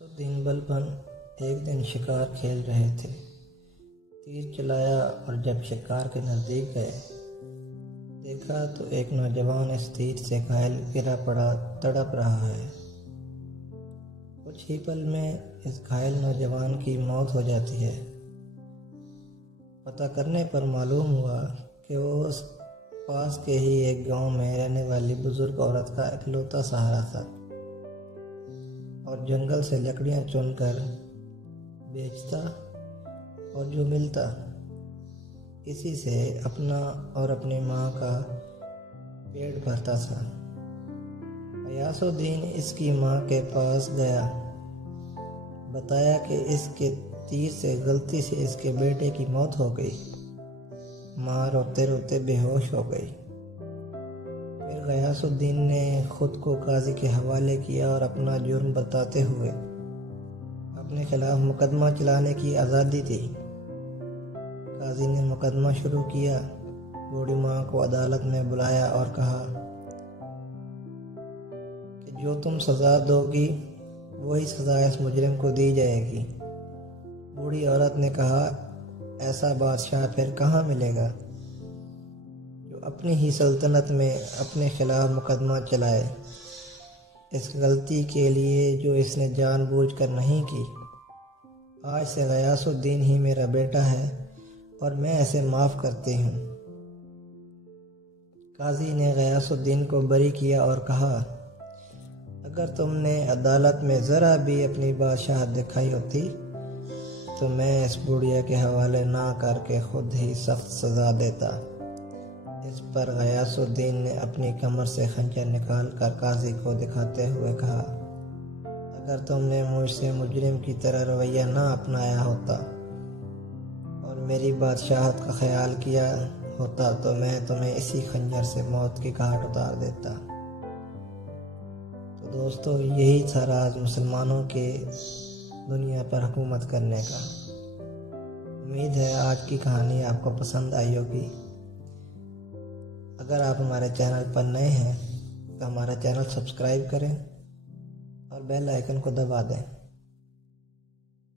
دین بلبن ایک دن شکار کھیل رہے تھے۔ تیر چلایا اور جب شکار کے نزدیک گئے دیکھا تو ایک نوجوان اس تیر سے گھائل گرا پڑا تڑپ رہا ہے۔ کچھ ہی پل میں اس گھائل نوجوان کی موت ہو جاتی ہے۔ پتہ کرنے پر معلوم ہوا کہ وہ اس پاس کے ہی ایک گاؤں میں رہنے والی بزرگ عورت کا اکلوتا سہارا تھا اور جنگل سے لکڑیاں چن کر بیچتا اور جو ملتا اسی سے اپنا اور اپنی ماں کا پیٹ بھرتا تھا۔ غیاث الدین اس کی ماں کے پاس گیا، بتایا کہ اس کے تیر سے غلطی سے اس کے بیٹے کی موت ہو گئی۔ ماں روتے روتے بے ہوش ہو گئی۔ پھر غیاث الدین نے خود کو قاضی کے حوالے کیا اور اپنا جرم بتاتے ہوئے اپنے خلاف مقدمہ چلانے کی آزادی دی۔ قاضی نے مقدمہ شروع کیا، بوڑھی ماں کو عدالت میں بلایا اور کہا کہ جو تم سزا دو گی وہی سزا اس مجرم کو دی جائے گی۔ بوڑھی عورت نے کہا، ایسا بادشاہ پھر کہاں ملے گا جو اپنی ہی سلطنت میں اپنے خلاف مقدمہ چلائے؟ اس غلطی کے لیے جو اس نے جان بوجھ کر نہیں کی، آج سے غیاث الدین ہی میرا بیٹا ہے اور میں اسے معاف کرتی ہوں۔ قاضی نے غیاث الدین کو بری کیا اور کہا، اگر تم نے عدالت میں ذرا بھی اپنی بادشاہت دکھائی ہوتی تو میں اس بڑھیا کے حوالے نہ کر کے خود ہی سخت سزا دیتا۔ اس پر غیاث الدین نے اپنی کمر سے خنجر نکال کر قاضی کو دکھاتے ہوئے کہا، اگر تم نے مجھ سے مجرم کی طرح رویہ نہ اپنایا ہوتا اور میری بادشاہت کا خیال کیا ہوتا تو میں تمہیں اسی خنجر سے موت کی گھاٹ اتار دیتا۔ تو دوستو، یہی تھا راز مسلمانوں کے دنیا پر حکومت کرنے کا۔ امید ہے آج کی کہانی آپ کو پسند آئی ہوگی۔ اگر آپ ہمارے چینل پر نئے ہیں تو ہمارا چینل سبسکرائب کریں اور بیل آئیکن کو دبا دیں۔